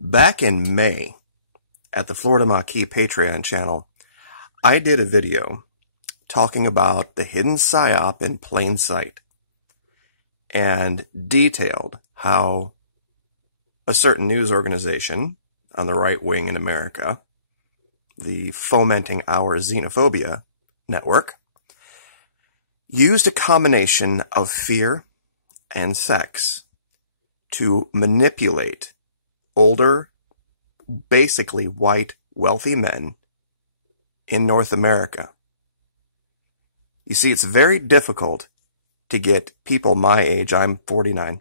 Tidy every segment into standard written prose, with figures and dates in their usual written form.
Back in May, at the Florida Maquis Patreon channel, I did a video talking about the hidden psyop in plain sight and detailed how a certain news organization on the right wing in America, the Fomenting Our Xenophobia Network, used a combination of fear and sex to manipulate older, basically white, wealthy men in North America. You see, it's very difficult to get people my age, I'm 49,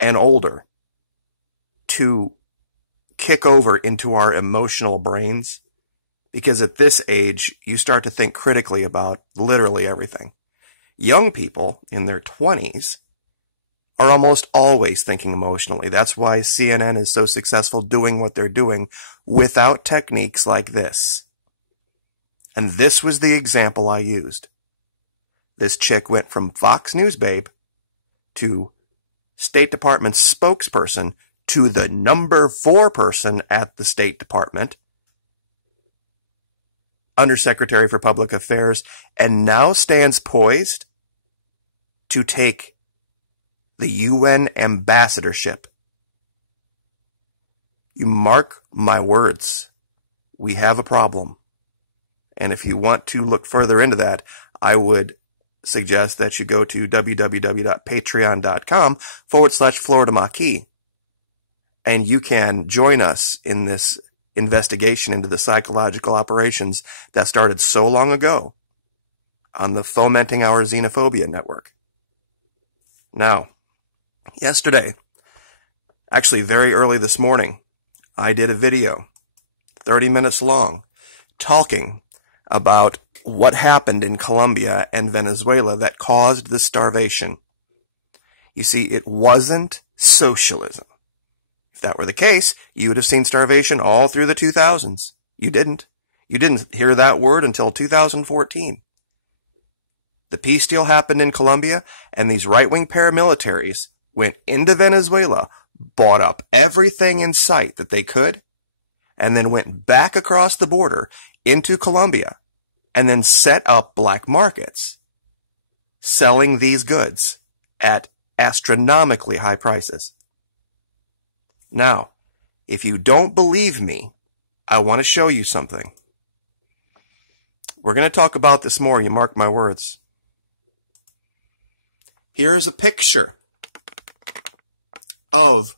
and older, to kick over into our emotional brains, because at this age, you start to think critically about literally everything. Young people in their 20s are almost always thinking emotionally. That's why CNN is so successful doing what they're doing without techniques like this. And this was the example I used. This chick went from Fox News babe to State Department spokesperson to the number 4 person at the State Department, Undersecretary for Public Affairs, and now stands poised to take the UN ambassadorship. You mark my words, we have a problem. And if you want to look further into that, I would suggest that you go to www.patreon.com/Florida Maquis, and you can join us in this investigation into the psychological operations that started so long ago on the Fomenting Our Xenophobia Network. Now, yesterday, actually very early this morning, I did a video, 30 minutes long, talking about what happened in Colombia and Venezuela that caused the starvation. You see, it wasn't socialism. If that were the case, you would have seen starvation all through the 2000s. You didn't. You didn't hear that word until 2014. The peace deal happened in Colombia, and these right-wing paramilitaries went into Venezuela, bought up everything in sight that they could, and then went back across the border into Colombia, and then set up black markets, selling these goods at astronomically high prices. Now, if you don't believe me, I want to show you something. We're going to talk about this more, you mark my words. Here's a picture of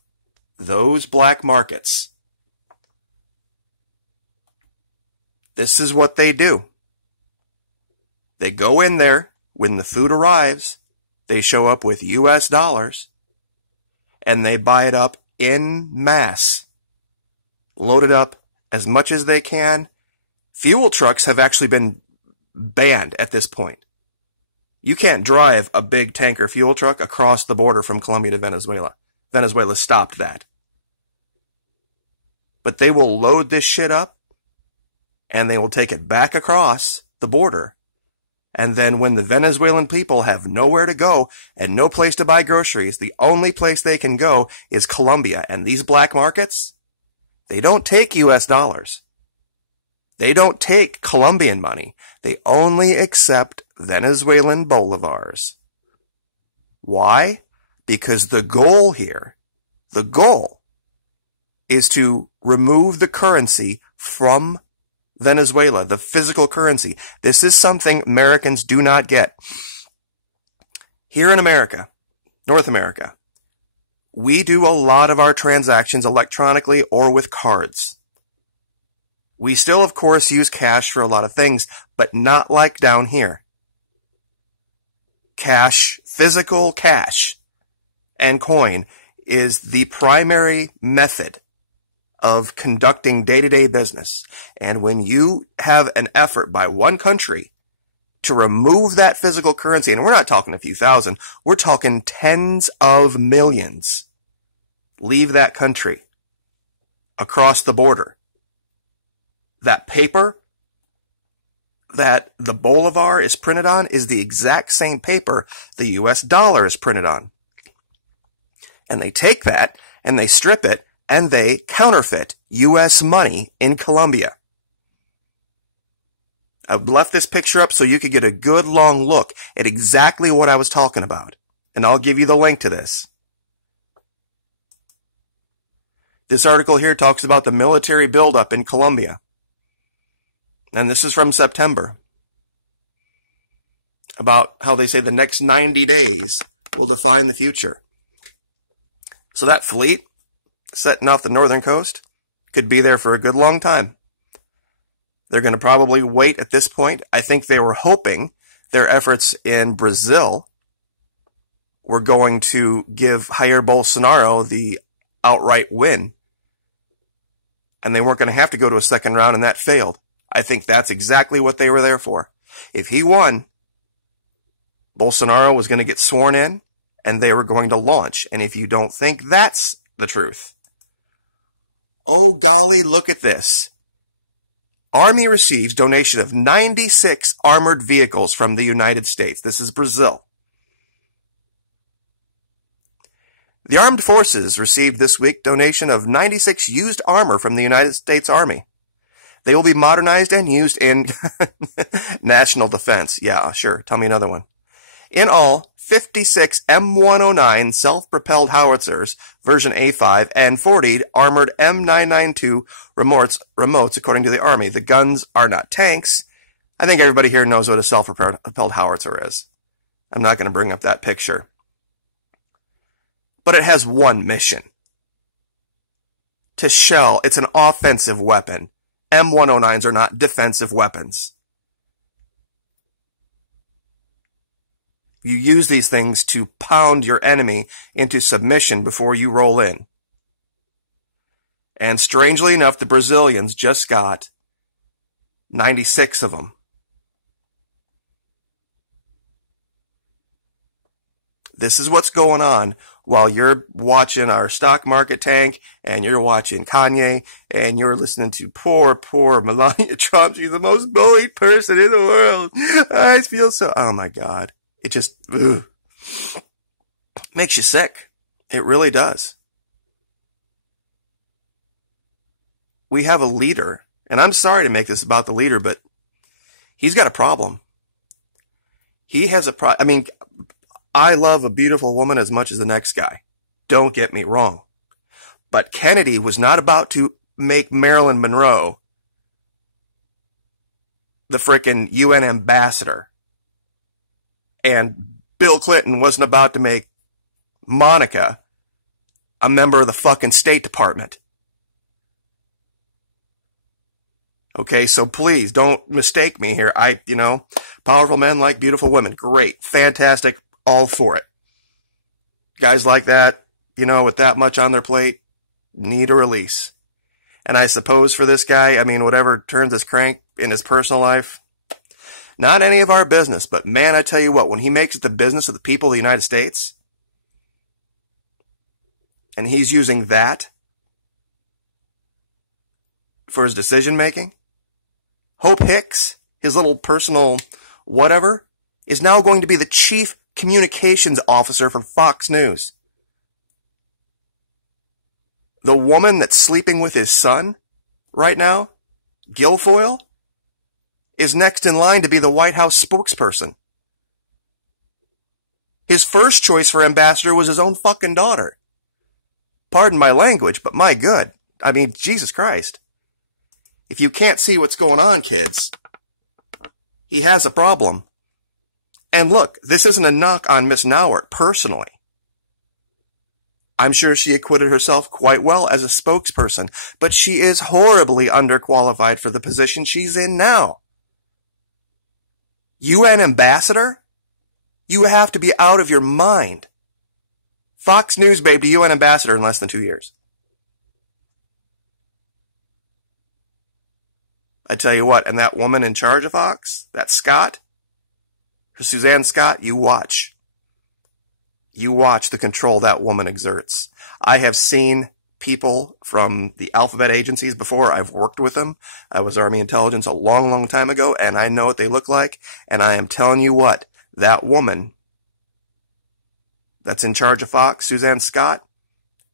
those black markets. This is what they do. They go in there, when the food arrives, they show up with US dollars, and they buy it up en masse. Load it up as much as they can. Fuel trucks have actually been banned at this point. You can't drive a big tanker fuel truck across the border from Colombia to Venezuela. Venezuela stopped that. But they will load this shit up, and they will take it back across the border. And then when the Venezuelan people have nowhere to go and no place to buy groceries, the only place they can go is Colombia. And these black markets, they don't take US dollars. They don't take Colombian money. They only accept Venezuelan bolivars. Why? Because the goal here, the goal is to remove the currency from Venezuela, the physical currency. This is something Americans do not get. Here in America, North America, we do a lot of our transactions electronically or with cards. We still, of course, use cash for a lot of things, but not like down here. Cash, physical cash, and coin is the primary method of conducting day-to-day business. And when you have an effort by one country to remove that physical currency, and we're not talking a few thousand, we're talking tens of millions, leave that country across the border. That paper that the bolivar is printed on is the exact same paper the US dollar is printed on. And they take that and they strip it and they counterfeit U.S. money in Colombia. I've left this picture up so you could get a good long look at exactly what I was talking about. And I'll give you the link to this. This article here talks about the military buildup in Colombia. And this is from September. About how they say the next 90 days will define the future. So that fleet, setting off the northern coast, could be there for a good long time. They're going to probably wait at this point. I think they were hoping their efforts in Brazil were going to give Jair Bolsonaro the outright win. And they weren't going to have to go to a second round, and that failed. I think that's exactly what they were there for. If he won, Bolsonaro was going to get sworn in, and they were going to launch. And if you don't think that's the truth, oh golly, look at this. Army receives donation of 96 armored vehicles from the United States. This is Brazil. The armed forces received this week donation of 96 used armor from the United States Army. They will be modernized and used in national defense. Yeah, sure. Tell me another one. In all, 56 M109 self-propelled howitzers, version A5, and 40 armored M992 remotes, according to the Army. The guns are not tanks. I think everybody here knows what a self-propelled howitzer is. I'm not going to bring up that picture. But it has one mission. To shell. It's an offensive weapon. M109s are not defensive weapons. You use these things to pound your enemy into submission before you roll in. And strangely enough, the Brazilians just got 96 of them. This is what's going on while you're watching our stock market tank, and you're watching Kanye, and you're listening to poor Melania Trump. She's the most bullied person in the world. I feel so... Oh my God. It just... Ugh. Makes you sick. It really does. We have a leader, and I'm sorry to make this about the leader, but he's got a problem. He has a problem. I mean... I love a beautiful woman as much as the next guy. Don't get me wrong. But Kennedy was not about to make Marilyn Monroe the frickin' UN ambassador. And Bill Clinton wasn't about to make Monica a member of the fucking State Department. Okay, so please don't mistake me here. Powerful men like beautiful women. Great. Fantastic. All for it. Guys like that, with that much on their plate, need a release. And I suppose for this guy, whatever turns his crank in his personal life, not any of our business. But man, I tell you what, when he makes it the business of the people of the United States, and he's using that for his decision making, Hope Hicks, his little personal whatever, is now going to be the chief communications officer for Fox News. The woman that's sleeping with his son right now, Guilfoyle, is next in line to be the White House spokesperson. His first choice for ambassador was his own fucking daughter. Pardon my language, but my good. Jesus Christ. If you can't see what's going on, kids, he has a problem. And look, this isn't a knock on Miss Nauert personally. I'm sure she acquitted herself quite well as a spokesperson, but she is horribly underqualified for the position she's in now. UN ambassador? You have to be out of your mind. Fox News babe to UN ambassador in less than 2 years. I tell you what, and that woman in charge of Fox, that Scott, Suzanne Scott, you watch. You watch the control that woman exerts. I have seen people from the alphabet agencies before. I've worked with them. I was Army intelligence a long, long time ago, and I know what they look like. And I am telling you what, that woman that's in charge of Fox, Suzanne Scott,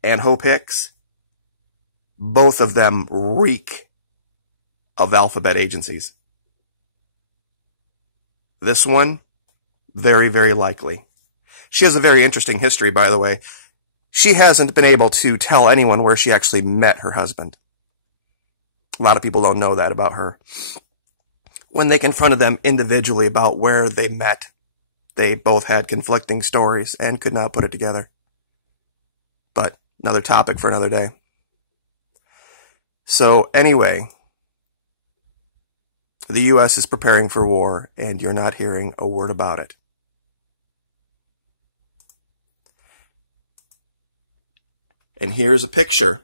and Hope Hicks, Both of them reek of alphabet agencies. This one, very, very likely. She has a very interesting history, by the way. She hasn't been able to tell anyone where she actually met her husband. A lot of people don't know that about her. When they confronted them individually about where they met, they both had conflicting stories and could not put it together. But another topic for another day. So anyway, the U.S. is preparing for war, and you're not hearing a word about it. And here's a picture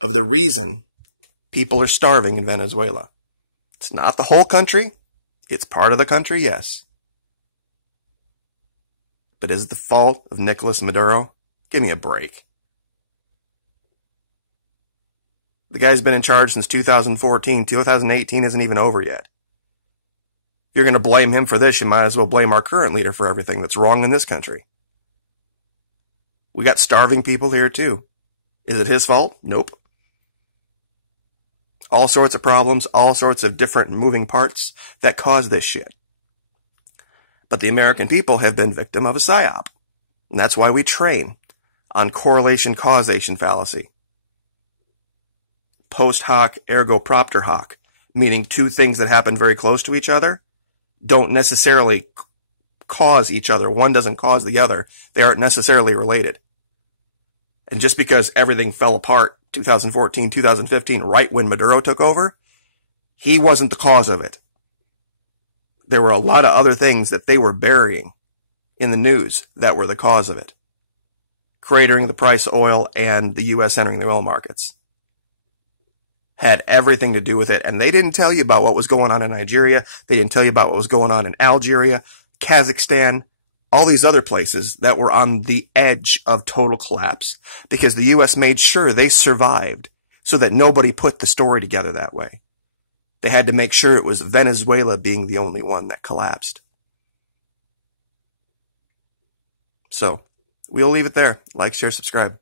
of the reason people are starving in Venezuela. It's not the whole country. It's part of the country, yes. But is it the fault of Nicolas Maduro? Give me a break. The guy's been in charge since 2014. 2018 isn't even over yet. If you're going to blame him for this, you might as well blame our current leader for everything that's wrong in this country. We got starving people here too. Is it his fault? Nope. All sorts of problems, all sorts of different moving parts that cause this shit. But the American people have been victim of a psyop. And that's why we train on correlation causation fallacy. Post hoc ergo propter hoc, meaning two things that happen very close to each other don't necessarily cause each other. One doesn't cause the other. They aren't necessarily related. And just because everything fell apart 2014, 2015, right when Maduro took over, he wasn't the cause of it. There were a lot of other things that they were burying in the news that were the cause of it. Cratering the price of oil and the U.S. entering the oil markets had everything to do with it. And they didn't tell you about what was going on in Nigeria. They didn't tell you about what was going on in Algeria, Kazakhstan, all these other places that were on the edge of total collapse because the U.S. made sure they survived so that nobody put the story together that way. They had to make sure it was Venezuela being the only one that collapsed. So, we'll leave it there. Like, share, subscribe.